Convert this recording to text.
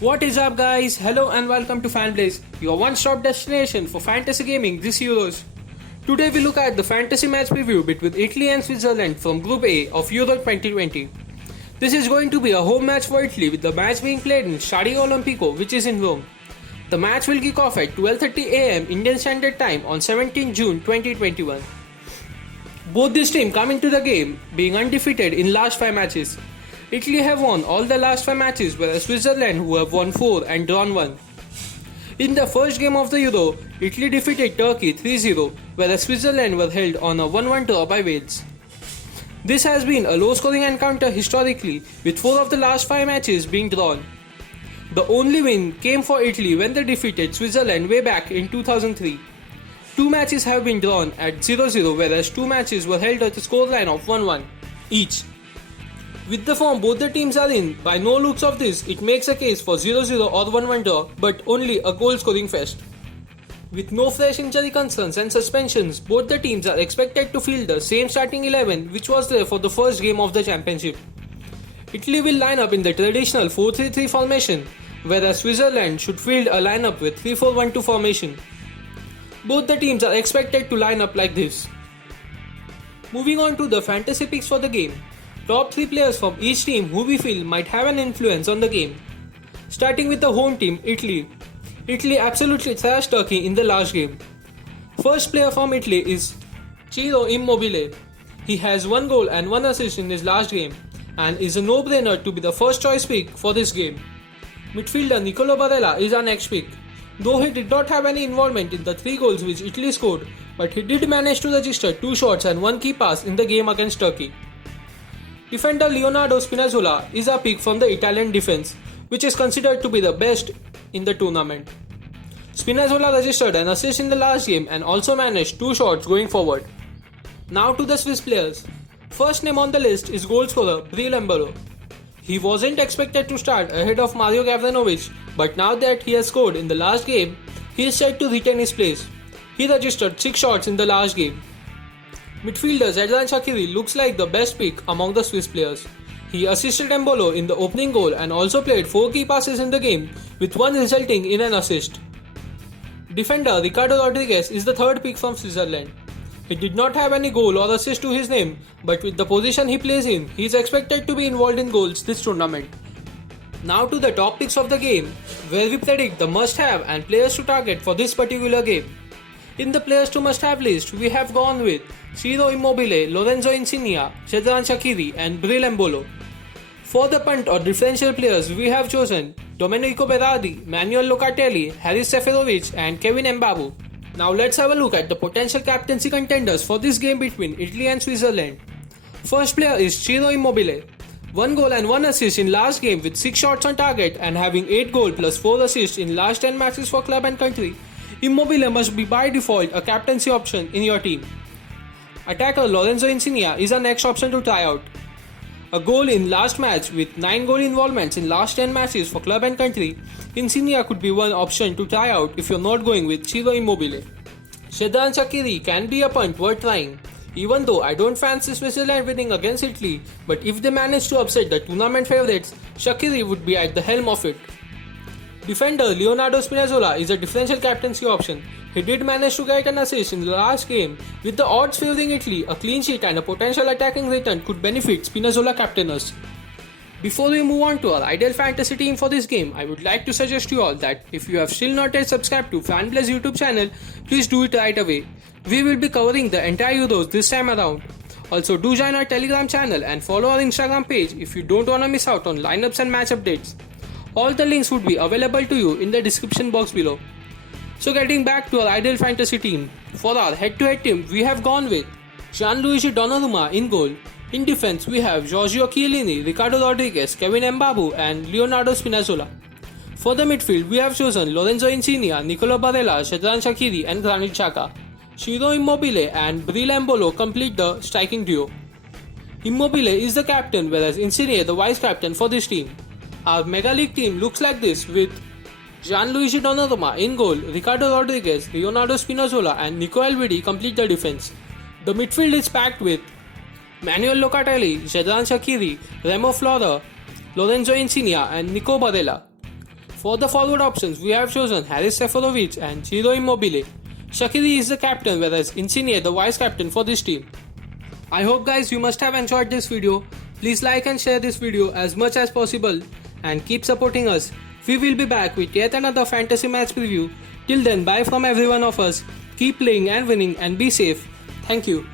What is up, guys? Hello and welcome to FanBlaze, your one-stop destination for fantasy gaming this Euros. Today we look at the fantasy match preview between Italy and Switzerland from Group A of Euro 2020. This is going to be a home match for Italy, with the match being played in Stadio Olimpico, which is in Rome. The match will kick off at 12:30 am Indian Standard Time on 17 June 2021. Both these teams come into the game being undefeated in last 5 matches. Italy have won all the last 5 matches, whereas Switzerland who have won 4 and drawn 1. In the first game of the Euro, Italy defeated Turkey 3-0, whereas Switzerland were held on a 1-1 draw by Wales. This has been a low-scoring encounter historically, with 4 of the last 5 matches being drawn. The only win came for Italy when they defeated Switzerland way back in 2003. 2 matches have been drawn at 0-0, whereas 2 matches were held at a scoreline of 1-1 each. With the form both the teams are in, by no looks of this, it makes a case for 0-0 or 1-1 draw, but only a goal-scoring fest. With no fresh injury concerns and suspensions, both the teams are expected to field the same starting 11 which was there for the first game of the championship. Italy will line up in the traditional 4-3-3 formation, whereas Switzerland should field a lineup with 3-4-1-2 formation. Both the teams are expected to line up like this. Moving on to the fantasy picks for the game. Top 3 players from each team who we feel might have an influence on the game. Starting with the home team, Italy. Italy absolutely thrashed Turkey in the last game. First player from Italy is Ciro Immobile. He has 1 goal and 1 assist in his last game and is a no-brainer to be the first choice pick for this game. Midfielder Nicolo Barella is our next pick. Though he did not have any involvement in the 3 goals which Italy scored, but he did manage to register 2 shots and 1 key pass in the game against Turkey. Defender Leonardo Spinazzola is a pick from the Italian defense, which is considered to be the best in the tournament. Spinazzola registered an assist in the last game and also managed 2 shots going forward. Now to the Swiss players. First name on the list is goalscorer Breel Embolo. He wasn't expected to start ahead of Mario Gavranovic, but now that he has scored in the last game, he is set to retain his place. He registered 6 shots in the last game. Midfielder Xherdan Shaqiri looks like the best pick among the Swiss players. He assisted Embolo in the opening goal and also played 4 key passes in the game, with 1 resulting in an assist. Defender Ricardo Rodriguez is the third pick from Switzerland. He did not have any goal or assist to his name, but with the position he plays in, he is expected to be involved in goals this tournament. Now to the top picks of the game, where we predict the must-have and players to target for this particular game. In the players to must-have list, we have gone with Ciro Immobile, Lorenzo Insigne, Xherdan Shaqiri and Breel Embolo. For the punt or differential players, we have chosen Domenico Berardi, Manuel Locatelli, Haris Seferovic and Kevin Mbabu. Now let's have a look at the potential captaincy contenders for this game between Italy and Switzerland. First player is Ciro Immobile. 1 goal and 1 assist in last game with 6 shots on target and having 8 goals plus 4 assists in last 10 matches for club and country. Immobile must be by default a captaincy option in your team. Attacker Lorenzo Insigne is our next option to try out. A goal in last match with 9 goal involvements in last 10 matches for club and country, Insigne could be one option to try out if you're not going with Ciro Immobile. Xherdan Shaqiri can be a punt worth trying. Even though I don't fancy Switzerland winning against Italy, but if they manage to upset the tournament favourites, Shaqiri would be at the helm of it. Defender Leonardo Spinazzola is a differential captaincy option. He did manage to get an assist in the last game. With the odds favouring Italy, a clean sheet and a potential attacking return could benefit Spinazzola captainers. Before we move on to our ideal fantasy team for this game, I would like to suggest you all that if you have still not yet subscribed to FanBlaze YouTube channel, please do it right away. We will be covering the entire Euros this time around. Also do join our Telegram channel and follow our Instagram page if you don't want to miss out on lineups and match updates. All the links would be available to you in the description box below. So getting back to our ideal fantasy team, for our head-to-head team we have gone with Gianluigi Donnarumma in goal. In defense we have Giorgio Chiellini, Ricardo Rodriguez, Kevin Mbabu and Leonardo Spinazzola. For the midfield we have chosen Lorenzo Insigne, Nicolo Barella, Xherdan Shaqiri and Granit Xhaka. Ciro Immobile and Breel Embolo complete the striking duo. Immobile is the captain, whereas Insigne the vice captain for this team. Our Mega League team looks like this, with Gianluigi Donnarumma in goal, Ricardo Rodriguez, Leonardo Spinazzola and Nico Elvedi complete the defense. The midfield is packed with Manuel Locatelli, Xherdan Shaqiri, Remo Flora, Lorenzo Insigne and Nico Barella. For the forward options, we have chosen Haris Seferovic and Ciro Immobile. Shaqiri is the captain, whereas Insigne the vice captain for this team. I hope guys you must have enjoyed this video. Please like and share this video as much as possible and keep supporting us. We will be back with yet another fantasy match preview. Till then, bye from every one of us. Keep playing and winning and be safe. Thank you.